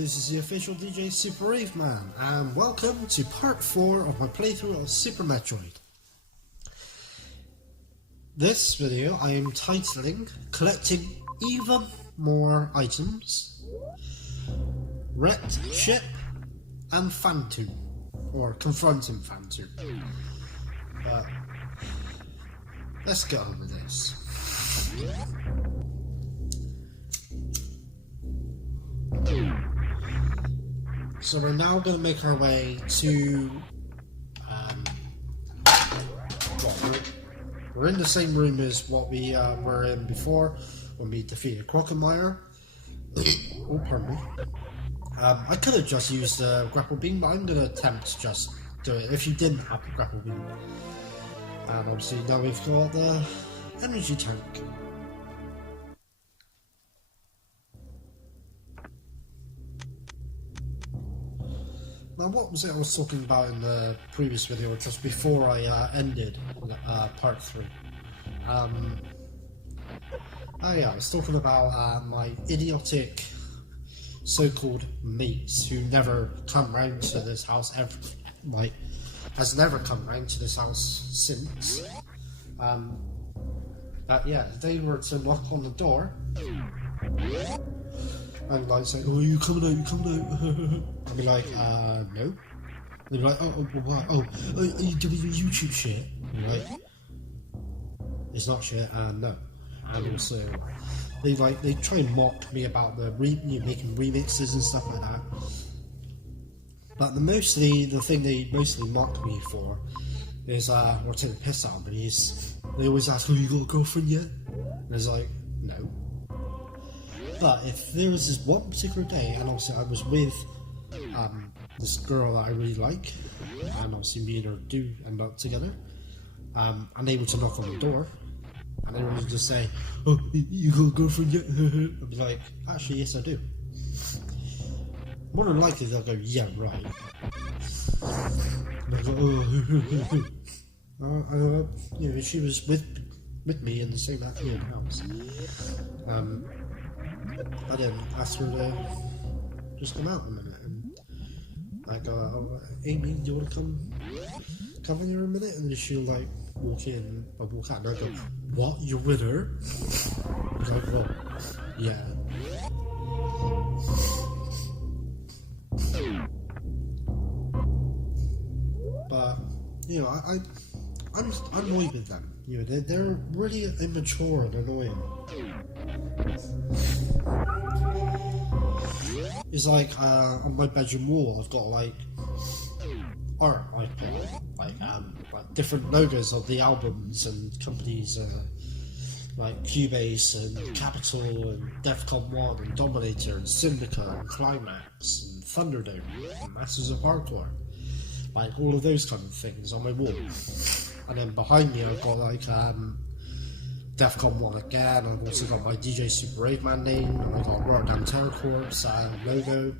this is the official DJ SuperRaveman, and welcome to part 4 of my playthrough of Super Metroid. This video I am titling Collecting Even More Items, Wrecked Ship, and Phantoon, or Confronting Phantoon. Let's get on with this. So we're now going to make our way to, we're in the same room as what we were in before when we defeated Crocomire. Oh, pardon me. I could have just used the grapple beam, but I'm going to attempt to just do it if you didn't have the grapple beam. And obviously now we've got the energy tank. Now, what was it I was talking about in the previous video, just before I ended part 3? Oh yeah, I was talking about my idiotic so-called mates who never come round to this house ever, has never come round to this house since. But yeah, they were to knock on the door and like say, "Oh, you coming out? You coming out?" I'd be like, no. They'd be like, oh, are you doing your YouTube shit? I'd be like, it's not shit, no. And also, they try and mock me about the making remixes and stuff like that. But the thing they mostly mock me for is, or take the piss out of me, is they always ask, "Oh, you got a girlfriend yet?" And it's like, no. But if there was this one particular day, and obviously I was with this girl that I really like, and obviously me and her do end up together, and they were to knock on the door, and they were to just say, "Oh, you got a girlfriend yet?" I'd be like, "Actually, yes, I do." More than likely they'll go, "Yeah, right." And I go, "Oh, you know, she was with me in the same house." I didn't ask her to just come out a minute, and I go, "Oh, Amy, do you want to come in here a minute?" And then she'll like walk in, or walk out, and I go, "What? You're with her?" I'm like, "Well, yeah." But you know, I'm annoyed with them. You know, they're really immature and annoying. It's like on my bedroom wall, I've got like art like different logos of the albums and companies, like Cubase and Capital and Defcon 1 and Dominator and Syndica and Climax and Thunderdome and Masters of Hardcore, like all of those kind of things on my wall. And then behind me I've got like Defcon 1 again. I've also got my DJ SuperRaveman name, and I've got World Damn Terror Corps logo,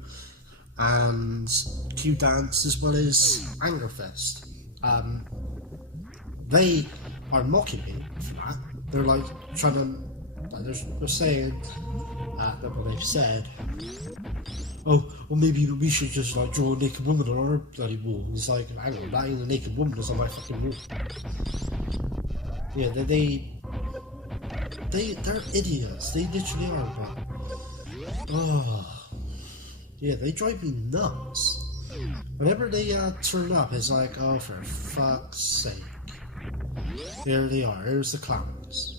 and Q Dance, as well as Angerfest. They are mocking me for that. They're like trying to, they're saying that what they've said. Oh, well maybe we should just like draw a naked woman on our bloody wall. It's like, hang on, that ain't a naked woman that's on my fucking wall. Yeah, they're idiots. They literally are. But yeah, they drive me nuts. Whenever they turn up, it's like, oh, for fuck's sake. Here they are. Here's the clowns.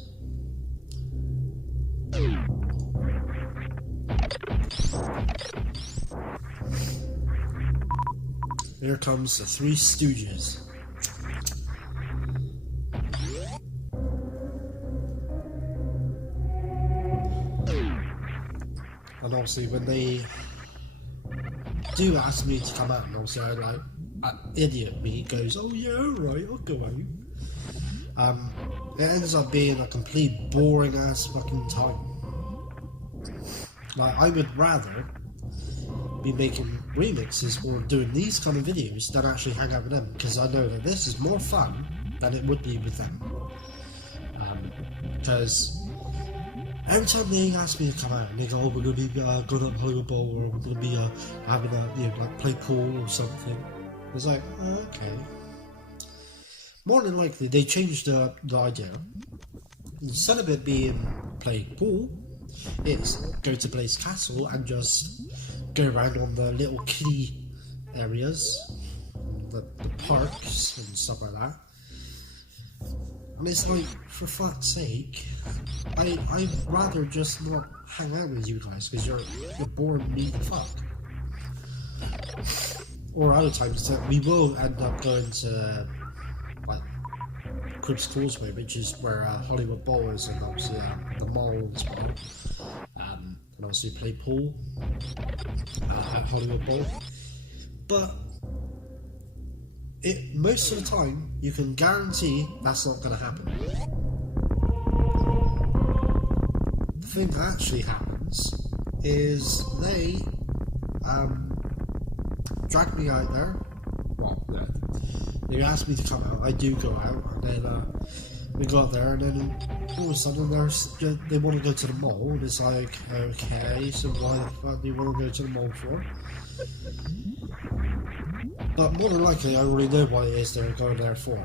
Here comes the Three Stooges. And obviously when they do ask me to come out, and obviously I like, an idiot me goes, "Oh yeah, alright, I'll go out." It ends up being a complete boring ass fucking time. Like, I would rather be making remixes or doing these kind of videos than actually hang out with them, because I know that this is more fun than it would be with them. Because every time they ask me to come out and they go, oh, we're going to be going up Hollywood Bowl, or we're going to be having a, you know, like play pool or something. It's like, okay. More than likely, they changed the idea. Instead of it being playing pool, it's go to Blaze Castle and just go around on the little kiddie areas, the parks and stuff like that. And it's like, for fuck's sake, I'd rather just not hang out with you guys because you're boring me to fuck. Or other times that we will end up going to like Cribs Causeway, which is where Hollywood Bowl is, and obviously the mall as well. And obviously play pool at Hollywood Bowl. But most of the time, you can guarantee that's not going to happen. The thing that actually happens is they drag me out there. Well, they ask me to come out. I do go out, and then we go out there, and then all of a sudden they want to go to the mall, and it's like, okay, so why the fuck do you want to go to the mall for? But more than likely, I already know what it is they're going there for.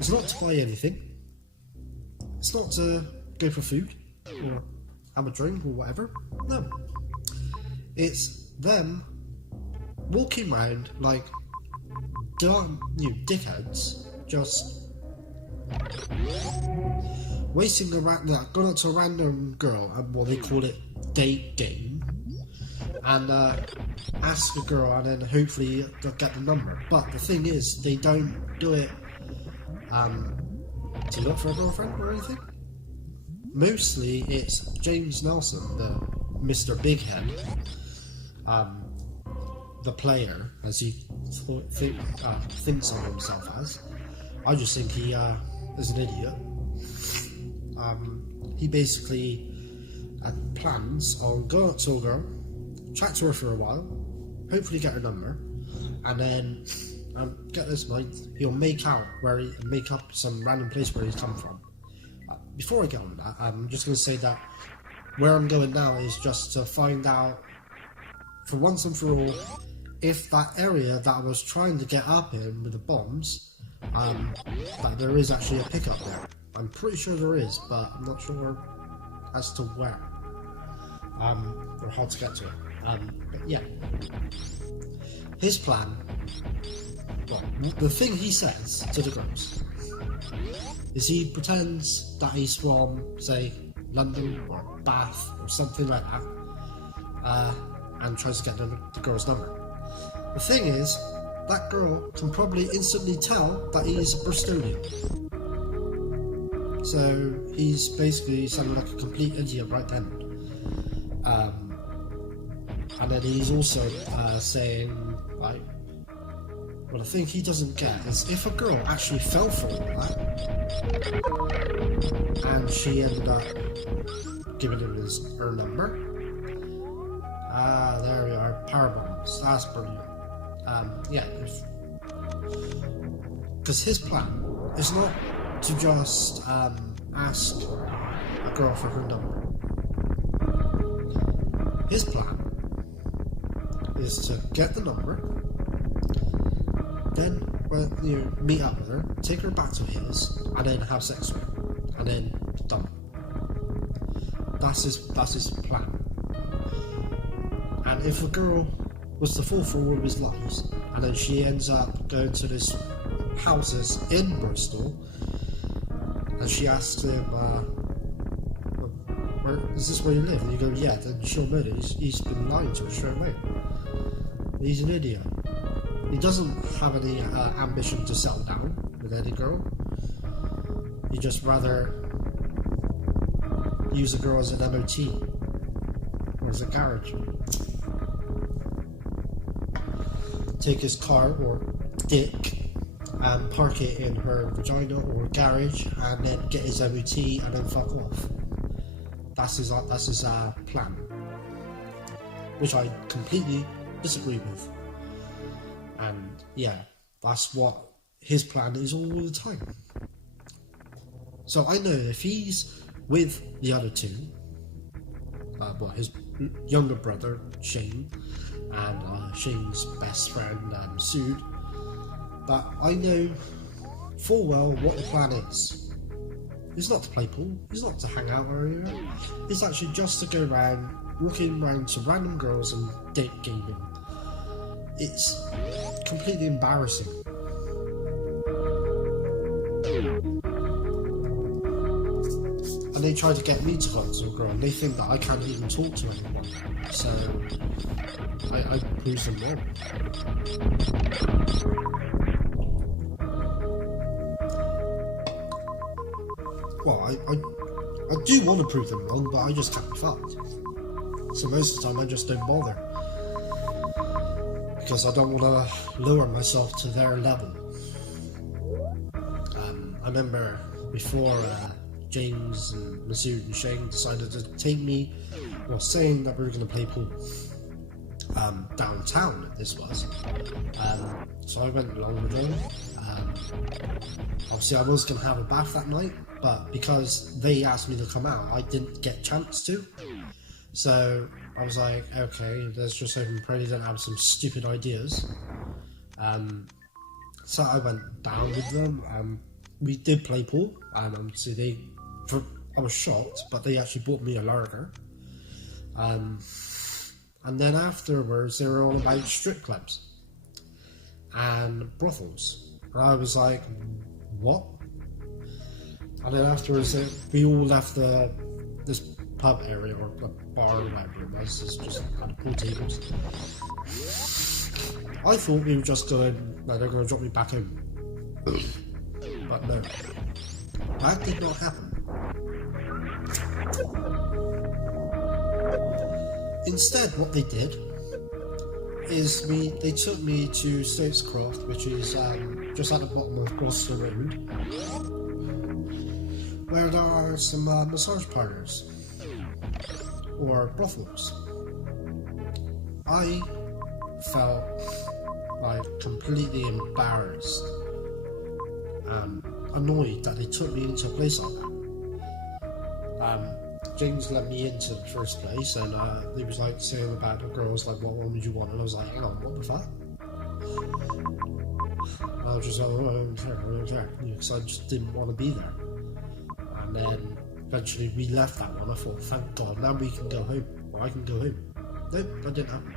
It's not to buy anything. It's not to go for food, or have a drink, or whatever. No. It's them walking around like dumb, dickheads, just wasting around, going up to a random girl, and what they call it, date game, and ask a girl, and then hopefully they'll get the number. But the thing is, they don't do it to look for a girlfriend or anything. Mostly it's James Nelson, the Mr. Big Head, the player, as he thinks of himself as. I just think he is an idiot. He basically plans on going up to a girl, chat to her for a while, hopefully get her number, and then get this right, he'll make up some random place where he's come from. Before I get on that, I'm just going to say that where I'm going now is just to find out, for once and for all, if that area that I was trying to get up in with the bombs, that there is actually a pickup there. I'm pretty sure there is, but I'm not sure as to where, or how to get to it. But yeah, his plan, well, the thing he says to the girls is he pretends that he's from, say, London or Bath or something like that, and tries to get the girl's number. The thing is, that girl can probably instantly tell that he is a Bristolian. So he's basically sounding like a complete idiot right then. And then he's also saying, like, well, the thing he doesn't get is if a girl actually fell for all that, and she ended up giving him her number. There we are, power bombs. That's brilliant. Yeah, because his plan is not to just ask a girl for her number. His plan is to get the number, then meet up with her, take her back to his, and then have sex with her, and then done. That's his plan. And if a girl was to fall for all of his lies, and then she ends up going to this houses in Bristol, and she asks him, is this where you live? And you go, yeah, then she'll know that he's been lying to her straight away. He's an idiot. He doesn't have any ambition to settle down with any girl. He'd just rather use a girl as an MOT or as a garage. Take his car or dick and park it in her vagina or garage, and then get his MOT and then fuck off. That's his plan, which I completely disagree with. And yeah, that's what his plan is all the time. So I know if he's with the other two, well, his younger brother, Shane, and Shane's best friend, Masood. But I know full well what the plan is. It's not to play pool, it's not to hang out or anything. It's actually just to go around, walking around to random girls and date gaming. It's completely embarrassing. And they try to get me to talk to a girl, and they think that I can't even talk to anyone. So I prove them wrong. Well, I do want to prove them wrong, but I just can't be fucked. So most of the time I just don't bother. Because I don't want to lower myself to their level. I remember before James and Masood and Shane decided to take me, well, saying that we were going to play pool downtown, this was. So I went along with them. Obviously I was going to have a bath that night, but because they asked me to come out, I didn't get a chance to. So I was like, okay, let's just hope and pray they didn't have some stupid ideas. So I went down with them. We did play pool, and so I was shocked, but they actually bought me a lager. And then afterwards, they were all about strip clubs and brothels. And I was like, what? And then afterwards, we all left this pub area, or bar, or whatever it was. It's just kind of pool tables. I thought we were just going, no, they're going to drop me back home. But no, that did not happen. Instead, what they did is they took me to Stokescroft, which is just at the bottom of Gloucester Road, where there are some massage parlours or brothels. I felt like completely embarrassed and annoyed that they took me into a place like that. James let me into the first place, and he was like saying about the girls, like, what one would you want? And I was like, hang on, what the fuck? And I was just like, oh, I don't care, because I just didn't want to be there. And then eventually we left that one. I thought, thank God, now we can go home. Well, I can go home. Nope, that didn't happen.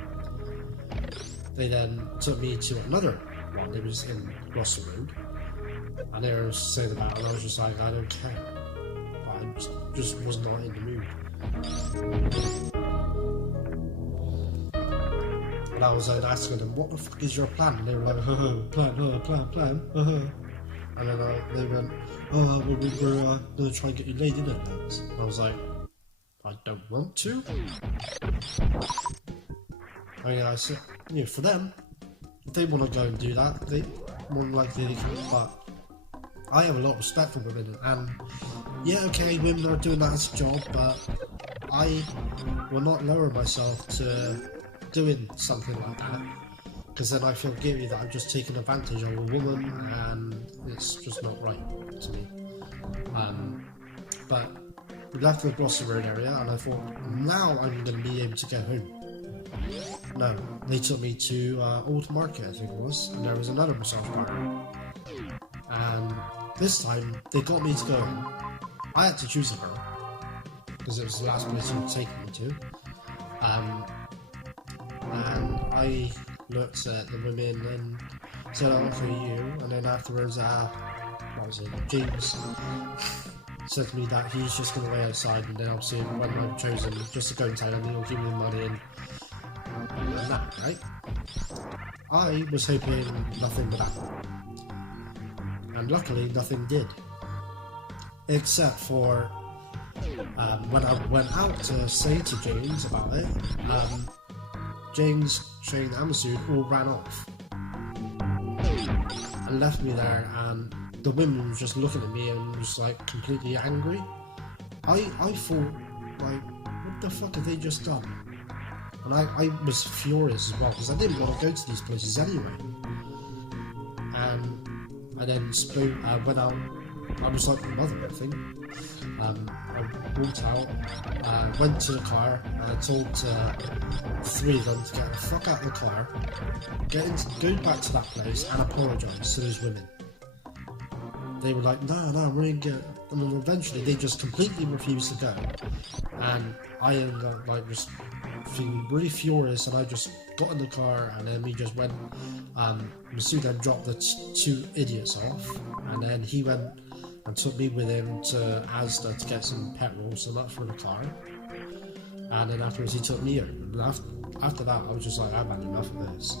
They then took me to another one. It was in Gloucester Road, and they were saying about it, and I was just like, I don't care. I just was not in the mood. And I was asking them, what the fuck is your plan? And they were like, plan. And then they went, oh, we're going to try and get you laid in it. And I was like, I don't want to. I mean, I said, you know, for them, if they want to go and do that, they more than likely they can. But I have a lot of respect for women, and yeah, okay, women are doing that as a job, but I will not lower myself to doing something like that, because then I feel guilty that I've just taken advantage of a woman, and it's just not right to me. But we left the Gloucester Road area, and I thought, now I'm going to be able to get home. No, they took me to Old Market, I think it was, and there was another massage parlour. And this time, they got me to go home. I had to choose a girl, because it was the last place you were taking me to. And I looked at the women and said, oh, for you. And then afterwards, what was it, James said to me that he's just going to wait outside, and then obviously when I'm chosen, just to go and tell him, he'll give me the money and that, right? I was hoping nothing would happen. And luckily, nothing did. Except for when I went out to say to James about it, James, Shane and Masood all ran off and left me there, and the women were just looking at me and was like completely angry. I thought, like, what the fuck have they just done? And I was furious as well, because I didn't want to go to these places anyway. And I then went out I was like my mother, I think. I walked out, went to the car, and I told 3 of them to get the fuck out of the car, go back to that place and apologise to those women. They were like, no, we're in good. And then eventually they just completely refused to go. And I ended up like just feeling really furious, and I just got in the car, and then we just went, Masood then dropped the 2 idiots off, and then he went and took me with him to Asda to get some petrol, so much for the car. And then afterwards he took me home. And after that I was just like, I've had enough of this.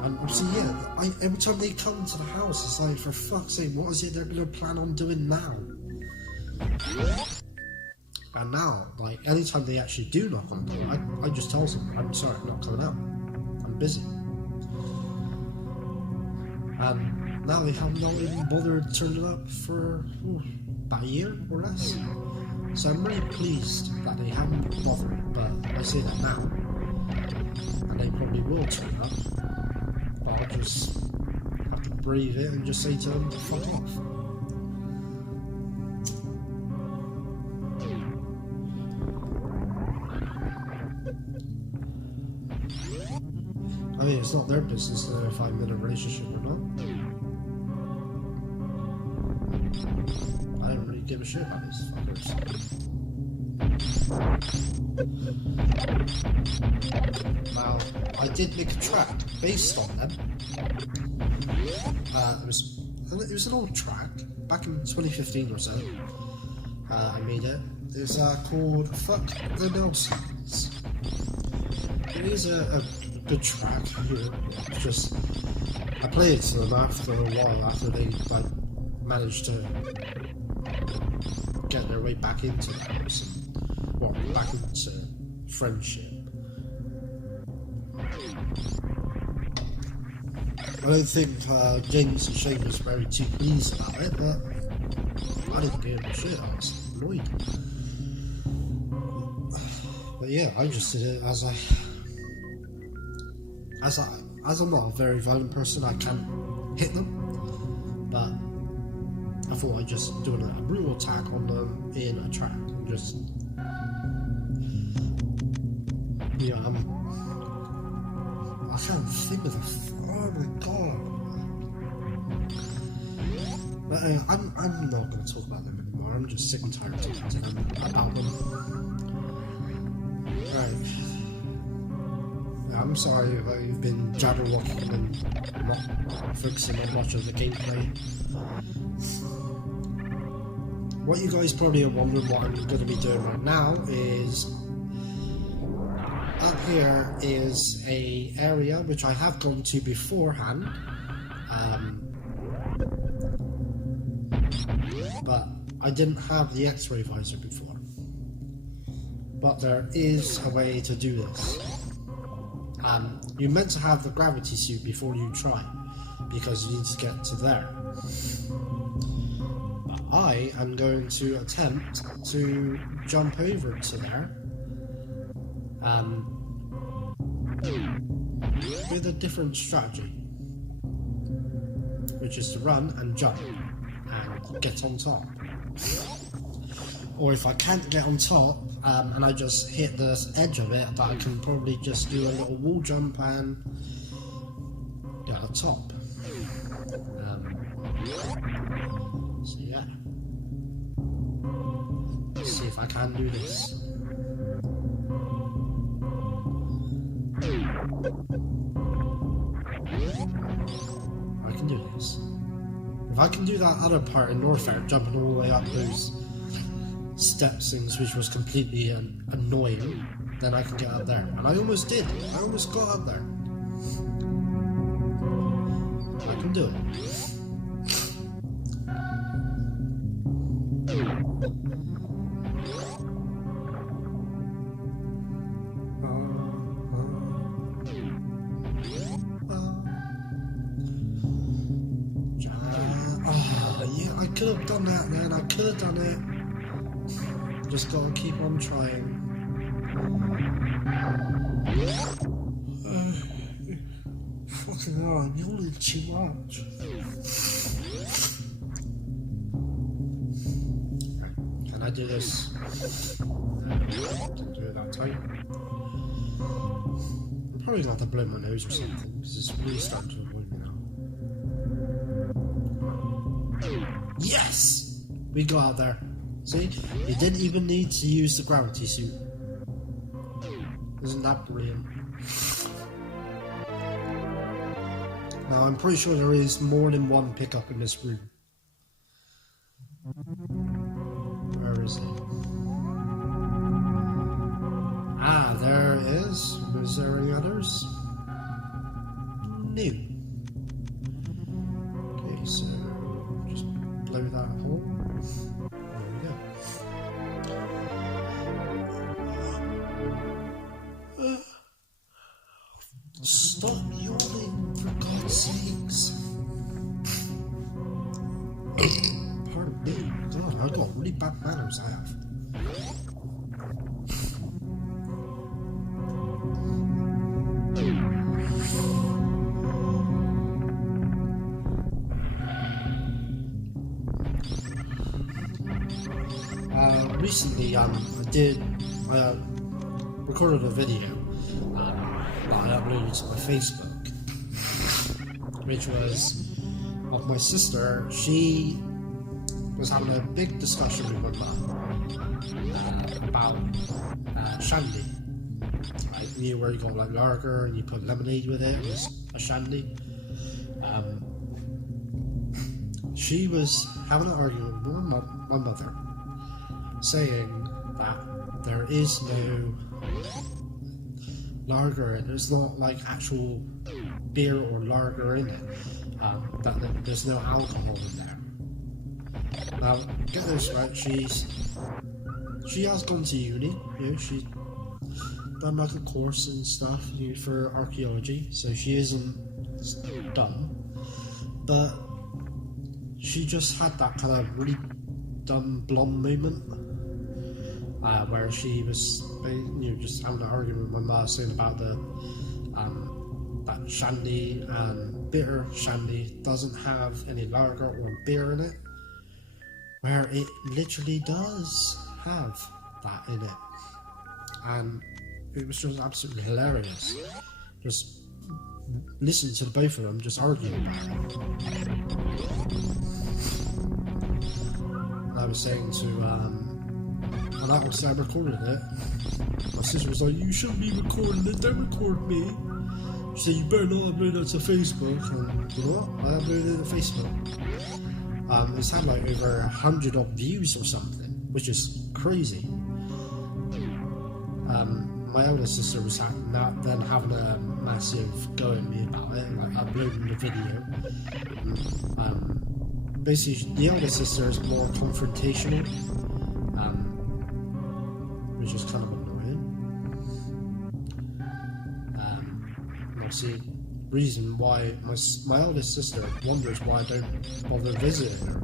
And so yeah, every time they come to the house, it's like, for fuck's sake, what is it they're going to plan on doing now? And now, like, anytime they actually do knock on the door, I just tell them, I'm sorry, I'm not coming out. I'm busy. And now they have not even bothered turning up for about a year or less. So I'm really pleased that they haven't bothered, but I say that now. And they probably will turn up. But I'll just have to brave it and just say to them, fuck off. I mean, it's not their business to know if I'm in a relationship or not. I don't really give a shit about these fuckers. Now, I did make a track based on them. It was an old track, back in 2015 or so. I made it. It's called Fuck the Nelsons. It is a good track. Just I played it to them after a while, after they like managed to get their way back into the house, and, well, back into friendship. I don't think James and Shane was very too pleased about it, but I didn't give a shit. I was annoyed. But yeah, I just did it as I'm not a very violent person, I can't hit them, but I thought I'd just do a brutal attack on them in a track, and just, yeah, I can't think of oh my god. But I'm not going to talk about them anymore. I'm just sick and tired of talking to them about them. Right. I'm sorry if I've been jabberwocking and not focusing on much of the gameplay. What you guys probably are wondering what I'm going to be doing right now is, up here is a area which I have gone to beforehand, but I didn't have the X-ray visor before. But there is a way to do this. You're meant to have the gravity suit before you try, because you need to get to there. But I am going to attempt to jump over to there with a different strategy, which is to run and jump and get on top. Or if I can't get on top, and I just hit the edge of it, that I can probably just do a little wall jump and get on top. So yeah, let's see if I can do this. I can do this. If I can do that other part in Norfair, jumping all the way up those steps things, which was completely annoying, then I can get up there. And I almost did. I almost got up there. I can do it. Yeah, I could have done that, man. I could have done it. Just gotta keep on trying. Fucking hell. on, you only too much. Can I do this? Didn't do it that time. I'm probably gonna have to blow my nose or something, because it's really starting to avoid me now. Yes! We got out there. See? You didn't even need to use the gravity suit. Isn't that brilliant? Now, I'm pretty sure there is more than one pickup in this room. Where is it? Ah, there it is. Was there any others? No. Okay, so just blow that hole. There we go. Stop yawning, for God's sakes. Pardon me. God, I've got really bad manners, I have. Recently, I recorded a video that I uploaded to my Facebook, which was of my sister. She was having a big discussion with my mum about shandy. Right? You know, where you got like lager and you put lemonade with it. It was a shandy. She was having an argument with my mother, saying that there is no lager, and there's not like actual beer or lager in it, that there's no alcohol in there. Now, get this right, she has gone to uni, you know, she's done like a course and stuff, you know, for archaeology, so she isn't dumb, but she just had that kind of really dumb blonde moment, where she was, you know, just having an argument with my mum, saying about the that shandy and bitter shandy doesn't have any lager or beer in it, where it literally does have that in it, and it was just absolutely hilarious. Just listen to the both of them just arguing about it. I was saying to and obviously I recorded it. My sister was like, "You shouldn't be recording it, don't record me." She said, "You better not upload that to Facebook." And you know what? I uploaded it to Facebook. It's had like over 100 odd views or something, which is crazy. My older sister was then having a massive go at me about it, like uploading the video. Basically, the older sister is more confrontational, which is kind of annoying. Obviously, reason why my eldest sister wonders why I don't bother visiting her.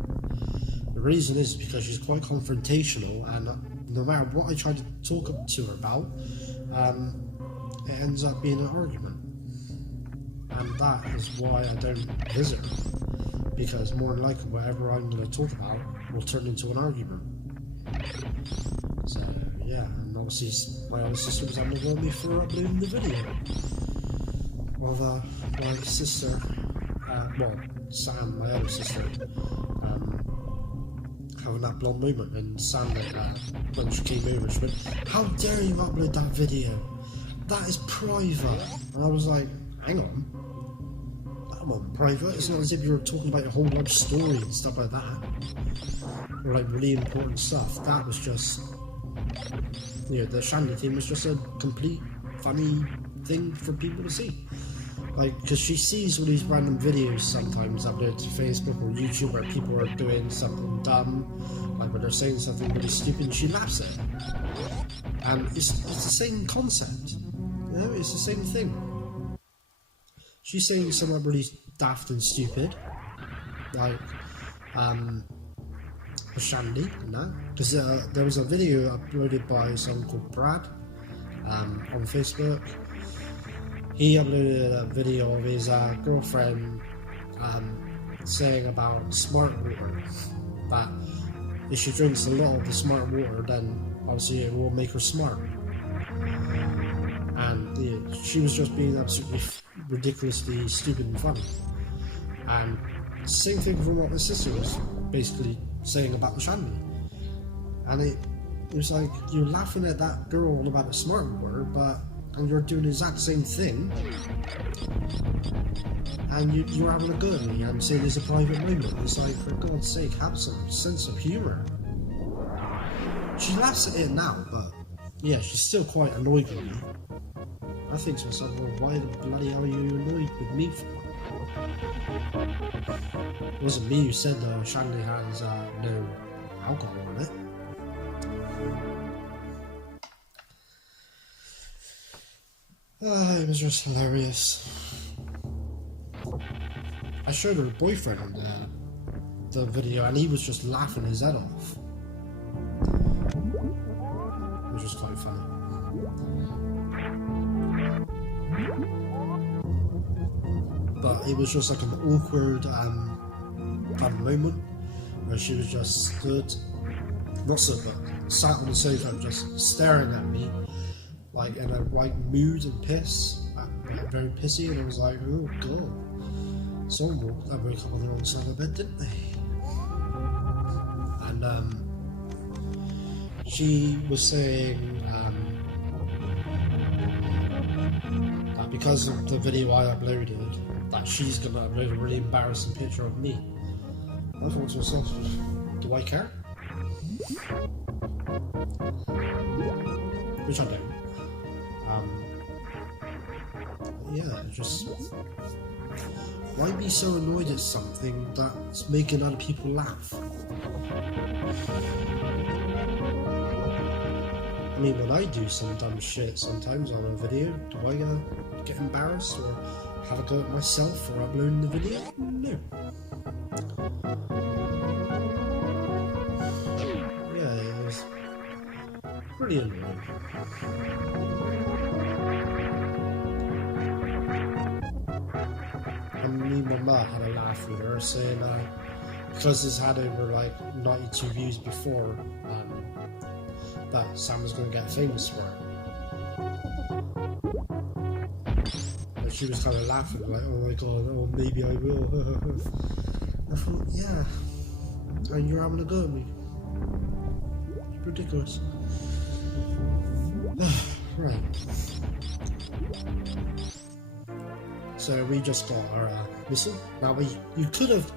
The reason is because she's quite confrontational, and no matter what I try to talk to her about, it ends up being an argument. And that is why I don't visit her, because more than likely whatever I'm going to talk about will turn into an argument. So yeah, and obviously my older sister was having to go on me for uploading the video of my sister, Sam, my older sister, having that blonde moment, and Sam, when she came over, she went, "How dare you upload that video? That is private." And I was like, hang on, I'm on private. It's not as if you're talking about your whole life story and stuff like that, or like really important stuff. That was just, you know, the shandy thing was just a complete funny thing for people to see. Like, because she sees all these random videos sometimes uploaded to Facebook or YouTube where people are doing something dumb, like when they're saying something really stupid, and she laughs at it. And it's the same concept, you know, it's the same thing. She's saying something really daft and stupid, like a shandy and that, because there was a video uploaded by someone called Brad on Facebook. he uploaded a video of his girlfriend saying about smart water, that if she drinks a lot of the smart water, then obviously it will make her smart. And yeah, she was just being absolutely ridiculously stupid and funny. And same thing from what my sister was basically saying about the chandelier. And it was like, you're laughing at that girl about the smart water, and you're doing the exact same thing, and you're having a go at me and saying it's a private moment. It's like, for God's sake, have some sense of humour. She laughs at it now, but yeah, she's still quite annoyed with me. I think to myself, well, why the bloody hell are you annoyed with me for? It wasn't me who said the chandelier has no alcohol in it. It was just hilarious. I showed her boyfriend on the video, and he was just laughing his head off. It was just quite funny. But it was just like an awkward kind of moment where she was just sat on the sofa just staring at me, like in a right mood and very pissy, and I was like, oh god, someone woke up on the wrong side of the bed, didn't they? And she was saying that because of the video I uploaded, that she's gonna upload a really embarrassing picture of me. I thought to myself, do I care? Which I don't. Yeah, just why be so annoyed at something that's making other people laugh? I mean, when I do some dumb shit sometimes on a video, do I get embarrassed or have a go at myself for uploading the video? No. Yeah, it was pretty annoying. And me and my mum had a laugh with her, saying because this had over like 92 views before, that Sam was going to get famous for it. And she was kind of laughing, like, oh my god, oh maybe I will. I thought, yeah, and you're having a go at me. It's ridiculous. Right. So we just got our missile. Now you could have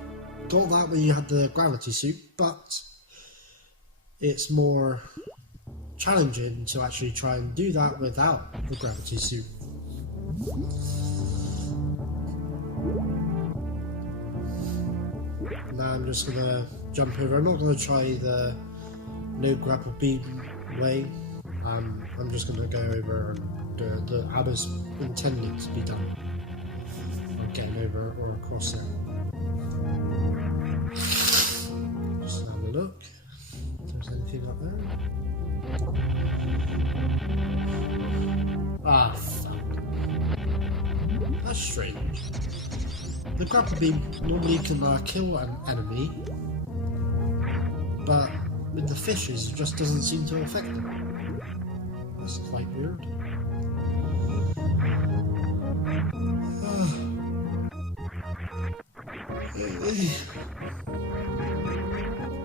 got that when you had the gravity suit, but it's more challenging to actually try and do that without the gravity suit. Now I'm just gonna jump over. I'm not gonna try the no grapple beam way. I'm just gonna go over the how it's intended to be done. I'm getting over or across it. Just have a look. If there's anything up there. Ah, fuck. That's strange. The grapple beam normally can kill an enemy, but with the fishes it just doesn't seem to affect them. That's quite weird.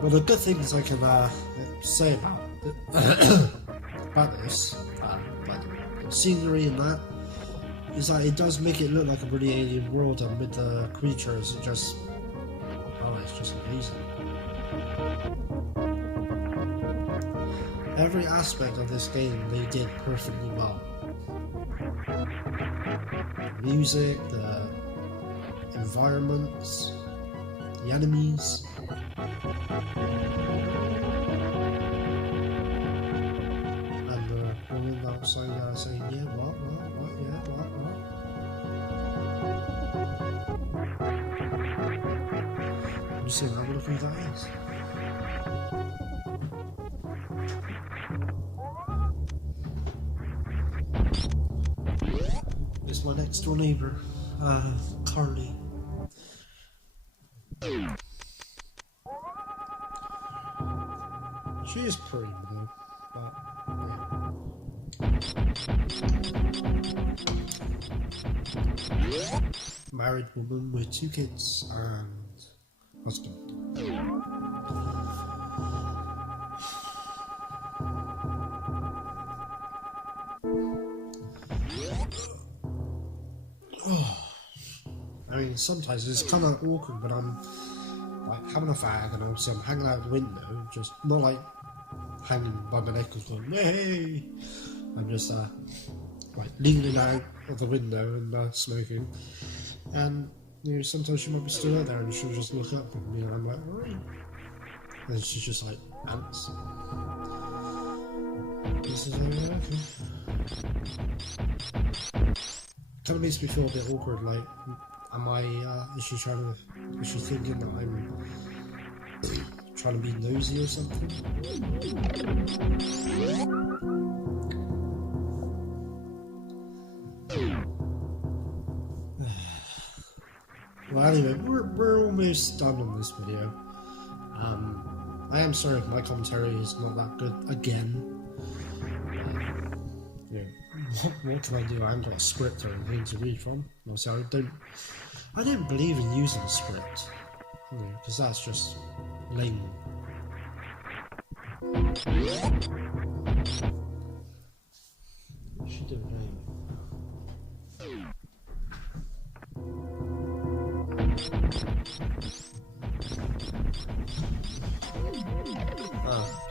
Well, the good things I can say about this, like the scenery and that, is that it does make it look like a pretty alien world, and with the creatures, it's just amazing. Every aspect of this game they did perfectly well. The music, the environments, the enemies. And the woman outside saying, yeah, what, yeah, what. I'm just saying, have a look who that is. This my next door neighbour, Carly. She is pretty though, but yeah. Married woman with 2 kids and husband. I mean, sometimes it's kind of awkward when I'm like having a fag and obviously I'm hanging out the window, just not like hanging by my neck going, hey! I'm just like leaning out of the window and smoking. And you know, sometimes she might be still out there and she'll just look up at me and I'm like, alright. And she's just like, ants. This is okay. Kind of makes me feel a bit awkward, like, is she thinking that I'm trying to be nosy or something? Well, anyway, we're almost done on this video. I am sorry if my commentary is not that good again. Yeah, what can I do? I haven't got a script or anything to read from. Also, I don't believe in using a script, because that's just lame. What should do lame?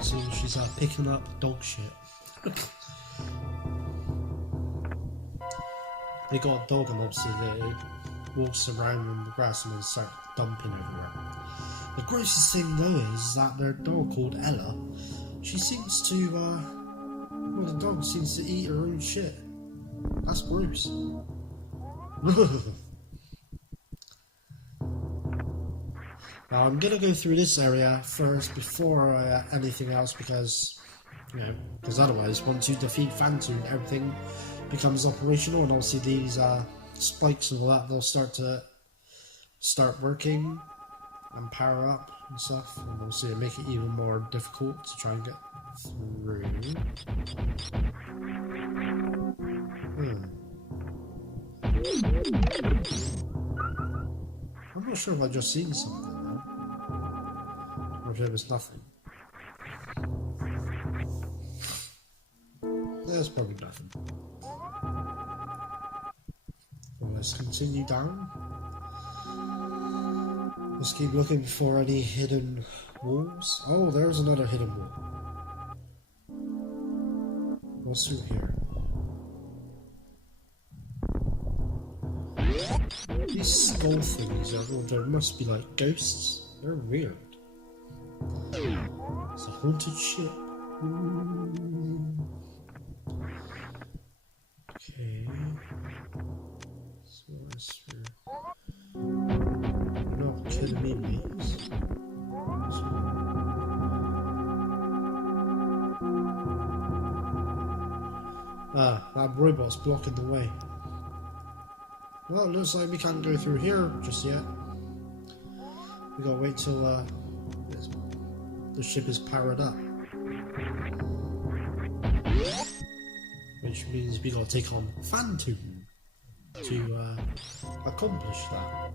So she's picking up dog shit. They got a dog and obviously it walks around in the grass and then starts dumping everywhere. The grossest thing though is that their dog called Ella, she seems to, well, the dog seems to eat her own shit. That's gross. Now I'm gonna go through this area first before anything else because otherwise once you defeat Phantoon everything becomes operational and obviously these spikes and all that, they'll start working and power up and stuff, and obviously it'll make it even more difficult to try and get through. I'm not sure if I just seen something though, or if it was nothing. There's probably nothing. Well, let's continue down. Let's keep looking for any hidden walls. Oh, there's another hidden wall. What's through here? These skull things there must be like ghosts. They're weird. It's a haunted ship. Okay. So what's here? You're not kidding me, mates. That robot's blocking the way. Well, it looks like we can't go through here just yet. We gotta wait till the ship is powered up. Which means we gotta take on Phantoon to accomplish that.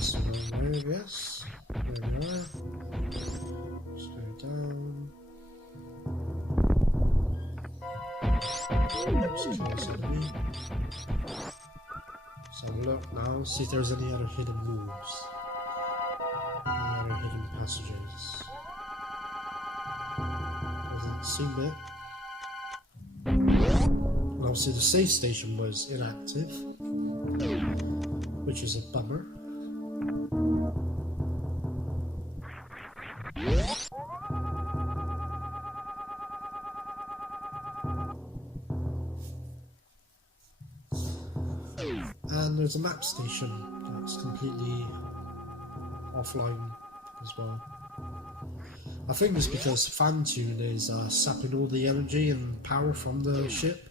So, yes, there we are. Let's go down. So look now, see if there's any other hidden moves, any other hidden passages. Doesn't seem it. And obviously the save station was inactive, which is a bummer. And there's a map station that's completely offline as well. I think it's because Phantoon is sapping all the energy and power from the ship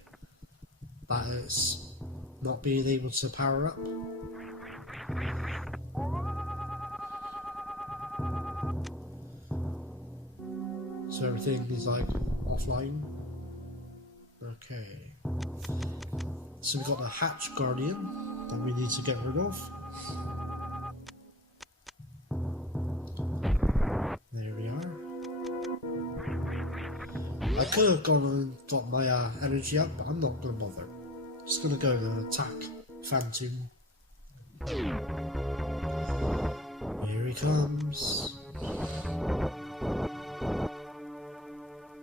that it's not being able to power up. So everything is like offline. Okay. So we've got the Hatch Guardian that we need to get rid of. There we are. I could have gone and got my energy up, but I'm not going to bother. Just going to go and attack Phantoon. Here he comes.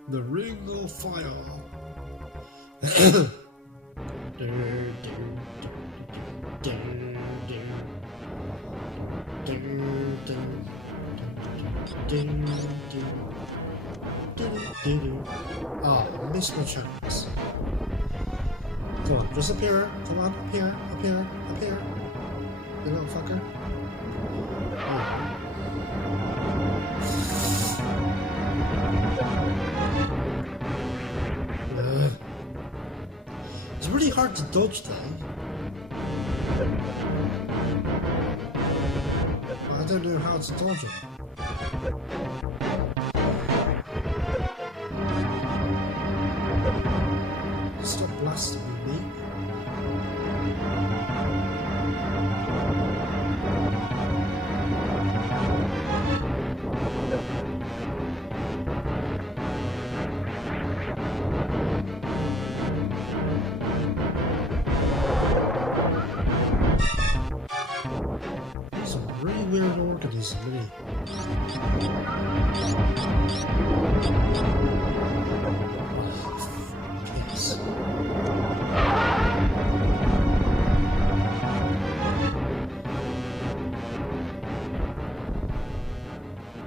The Ring of Fire. Ah, I missed my chance. Come on, just up here. Come on, up here, up here, up here. You little fucker. Oh. It's really hard to dodge that. I don't know how to dodge it. Stop blasting me. He's a really weird organism, isn't he? Yes.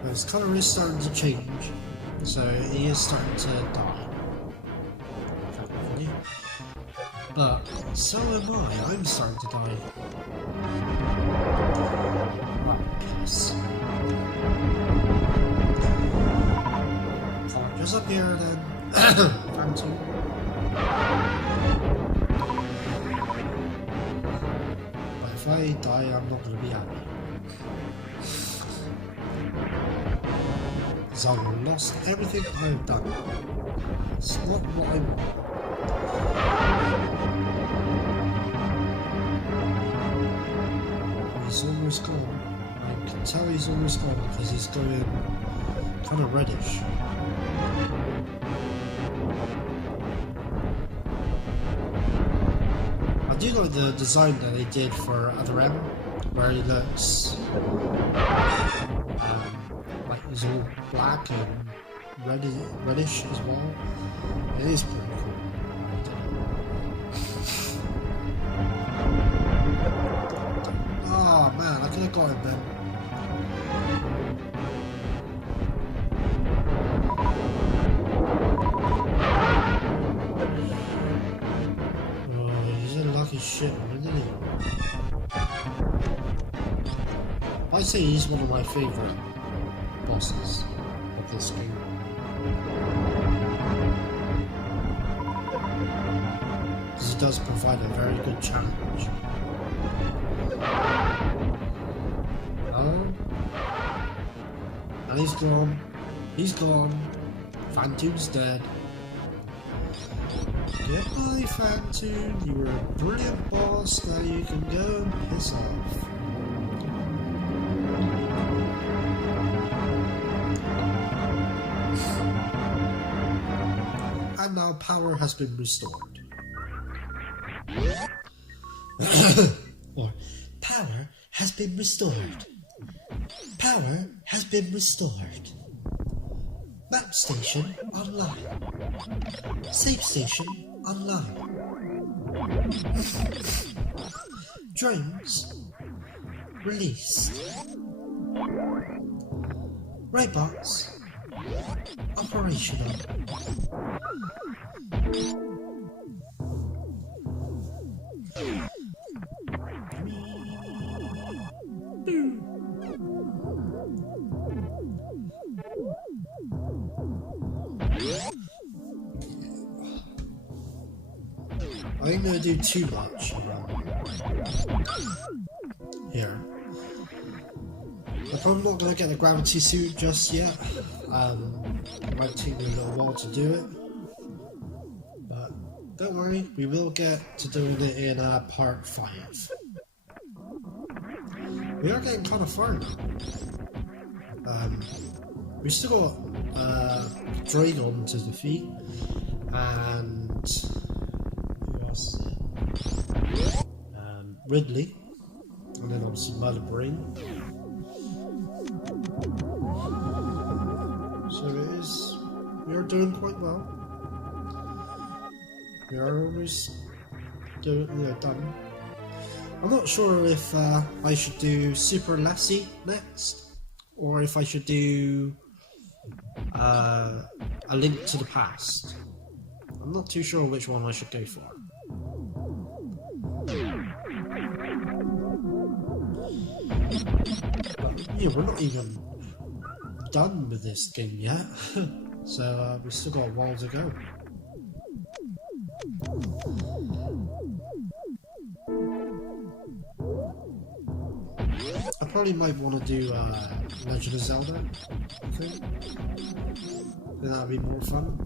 His colour is starting to change, so he is starting to die. But so am I. I'm starting to die. What a piss. So just up here then. Phantoon. But if I die, I'm not going to be happy. Because I've lost everything I've done. It's not what I want. He's almost gone. I can tell he's almost gone because he's going kind of reddish. I do like the design that they did for Other M, where he looks like he's all black and reddish as well. It is pretty cool. Oh man, I could have got him then. Oh, he's a lucky shit, isn't he? I'd say he's one of my favourite bosses of this game. Because he does provide a very good challenge. And he's gone. He's gone. Phantoon's dead. Goodbye, Phantoon. You were a brilliant boss. Now you can go and piss off. And now power has been restored. Or power has been restored. Power has been restored. Map station online. Save station online. Drones released. Robots operational. I ain't gonna do too much here. I'm probably not gonna get the gravity suit just yet. It might take me a little while to do it, but don't worry, we will get to doing it in part 5. We are getting kind of far now. We still got Dragon to defeat, and who else is it? Ridley, and then obviously Mother Brain. So we are doing quite well. We are almost done. I'm not sure if I should do Super Lassie next, or if I should do A Link to the Past. I'm not too sure which one I should go for. But, yeah, we're not even done with this game yet, so we've still got a while to go. I probably might want to do Legend of Zelda, I think. Then that'd be more fun.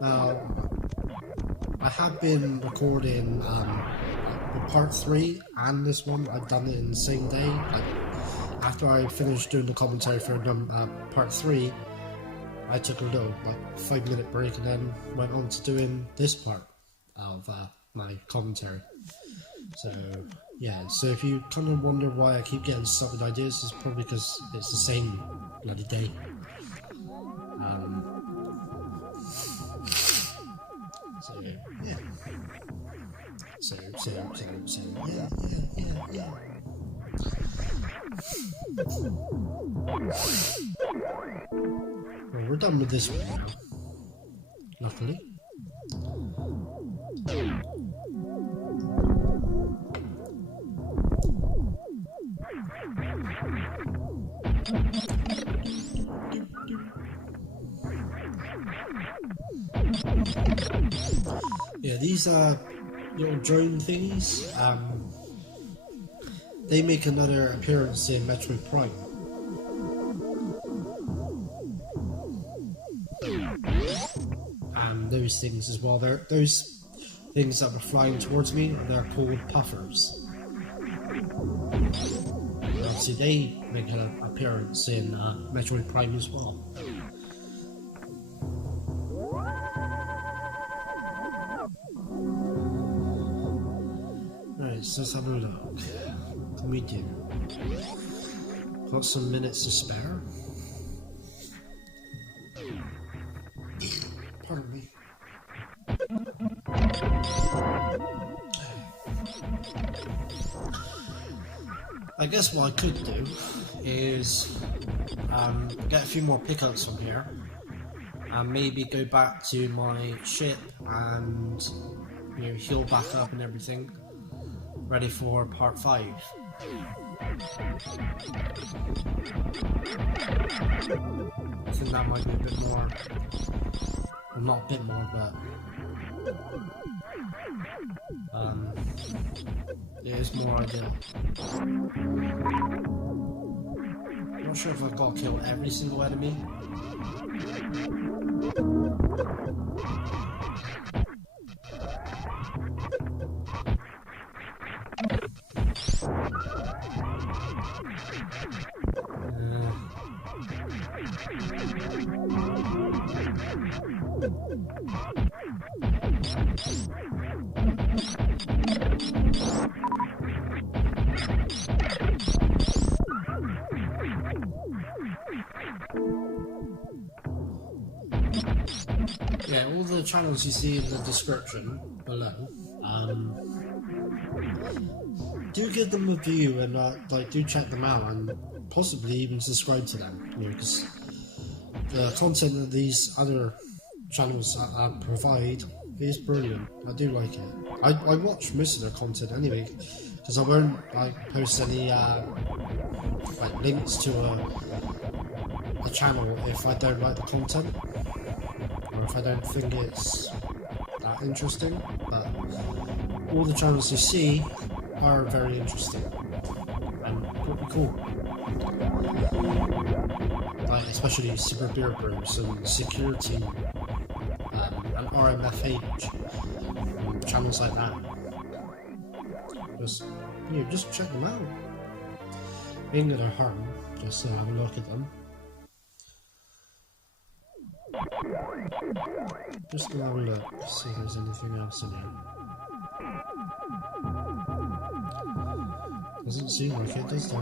Now, I have been recording part 3 and this one. I've done it in the same day. After I finished doing the commentary for part 3, I took a little 5-minute break and then went on to doing this part of my commentary. So yeah, so if you kind of wonder why I keep getting stuck with ideas, it's probably because it's the same bloody day. So yeah. So yeah. Well, we're done with this one now, luckily. Yeah, these little drone thingies, they make another appearance in Metroid Prime. And those things as well, those things that were flying towards me, they're called puffers. And obviously they make an appearance in Metroid Prime as well. Right, so let's have a look. What can we do? Got some minutes to spare. Pardon me. I guess what I could do is get a few more pickups from here and maybe go back to my ship and heal back up and everything, ready for part 5. I think that might be a bit more, well, not a bit more, but it is more ideal. I'm not sure if I've got to kill every single enemy. Yeah, all the channels you see in the description below, do give them a view and do check them out and possibly even subscribe to them, because the content of these other channels provide is brilliant. I do like it. I watch most of their content anyway, because I won't like post any like links to a channel if I don't like the content, or if I don't think it's that interesting. But all the channels you see are very interesting and pretty cool. Like especially SuperBeardBros and Security and RMFH and channels like that. Just check them out. Ain't gonna hurt them. Just have a look at them. Just gonna have a look, see if there's anything else in here. Doesn't seem like it, does there?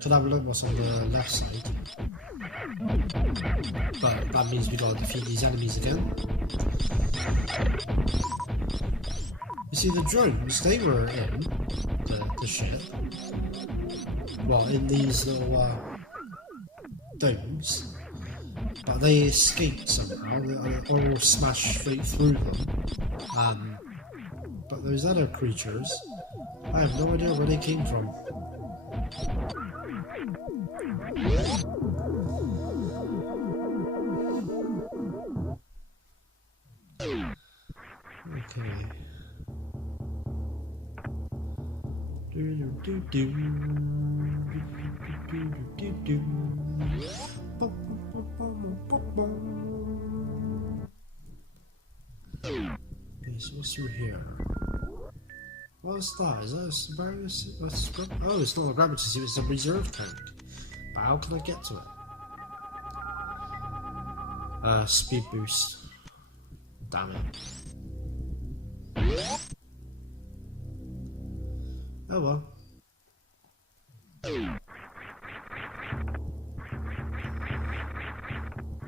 Could have a look what's on the left side. But that means we gotta defeat these enemies again. You see, the drones, they were in the ship. Well, in these little domes. But they escaped somehow, or smashed straight through them. But those other creatures, I have no idea where they came from. Okay. Okay, so what's through here? What's that? Is that a scrub? Oh, it's not a gravity suit, it's a reserve tank. But how can I get to it? Speed boost. Damn it. Oh well.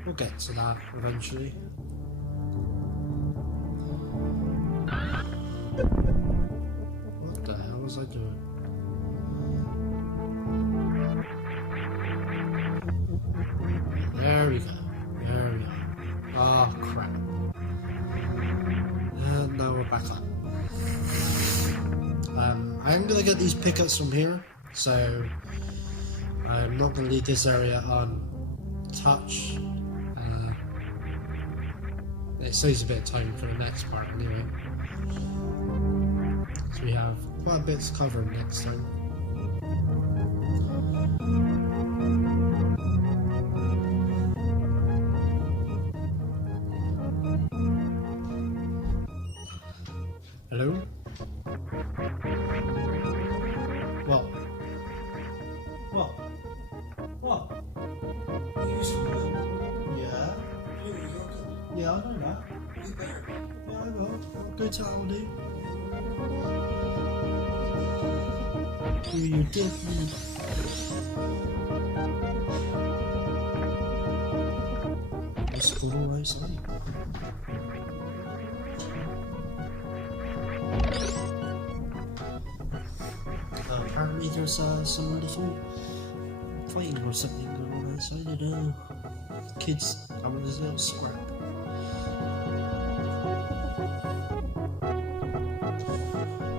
We'll get to that eventually. What the hell was I doing? There we go. There we go. Oh crap. And now we're back up. I am going to get these pickups from here, so I'm not going to leave this area untouched. It saves a bit of time for the next part anyway. So we have quite a bit to cover next time. Hello? What? What? What? Yeah? Yeah, I know that. Yeah, I will. I'll go to Aldi. You did me. Let's go to outside. Apparently there's some little fighting or something going on outside. I don't know. Kids having this little scrap.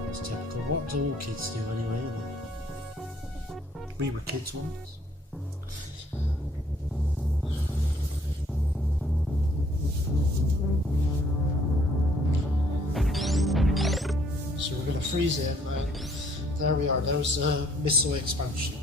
It's typical. What do all kids do anyway, isn't it? We were kids once. So we're gonna freeze it, and there we are. There's a missile expansion.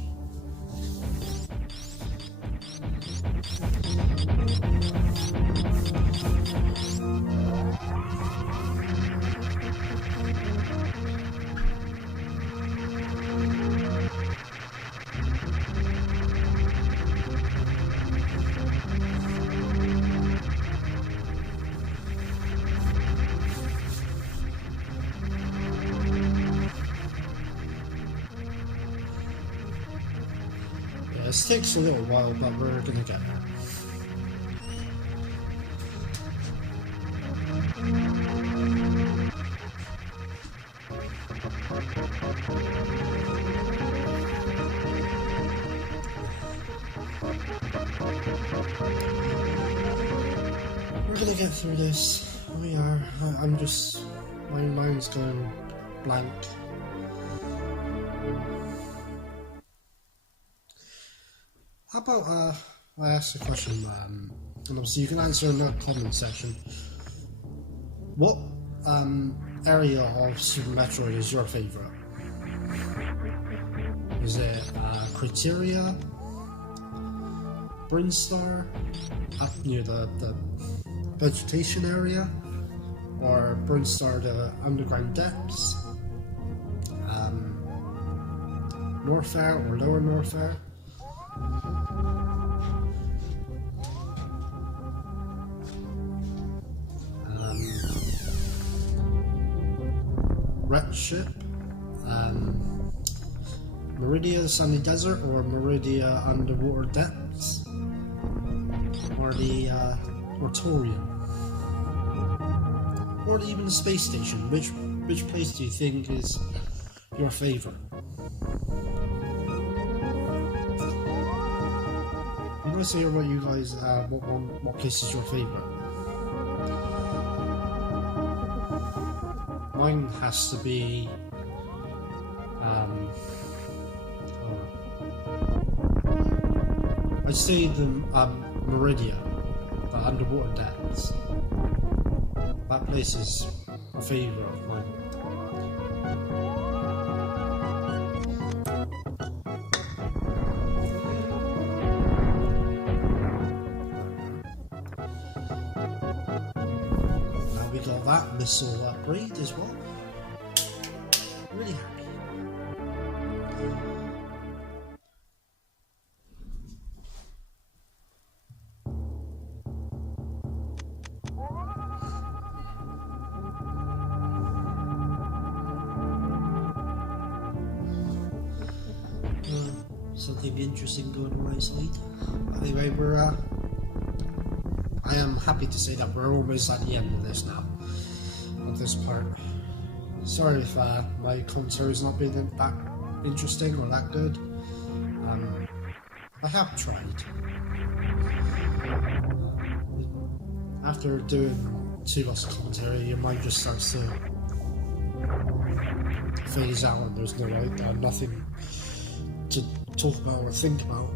This takes a little while, but we're gonna get there. gonna get through this. We are. I'm just. My mind's going blank. How about I ask a question, and obviously you can answer in the comment section. What area of Super Metroid is your favourite? Is it Criteria, Brinstar, up near the vegetation area, or Brinstar the underground depths, Norfair or Lower Norfair? Red Ship, Meridia Sunny Desert, or Meridia Underwater Depths, or the Ortorium, or even the space station. Which place do you think is your favourite? I'm nice to hear about you guys. What place is your favourite? Mine has to be I'd say the Meridia, the underwater depths. That place is a favourite of mine. Now we got that missile upgrade as well. Really happy. Something interesting going on outside. Anyway, I am happy to say that we're almost at the end of this now, of this part. Sorry if my commentary has not been that interesting or that good. I have tried. After doing too much commentary, your mind just starts to phase out and there's nothing to talk about or think about.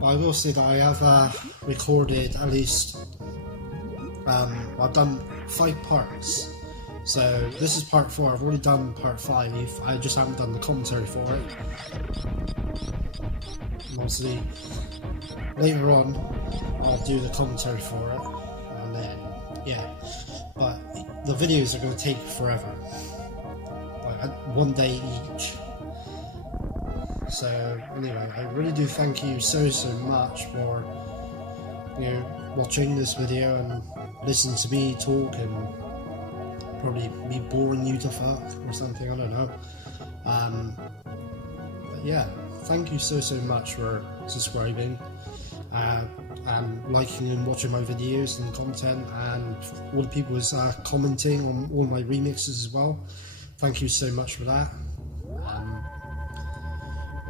But I will say that I have recorded at least, I've done 5 parts. So this is part 4, I've already done part 5, I just haven't done the commentary for it. And obviously, later on, I'll do the commentary for it. And then, yeah, but the videos are going to take forever, like 1 day each. So anyway, I really do thank you so much for, you know, watching this video and listening to me talk and probably me boring you to fuck or something, I don't know. But yeah, thank you so much for subscribing. And liking and watching my videos and content, and all the people who's commenting on all my remixes as well. Thank you so much for that.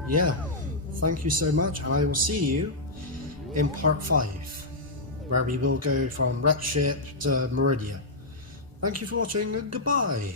Yeah, thank you so much, and I will see you in part 5, where we will go from Red Ship to Meridia. Thank you for watching, and goodbye.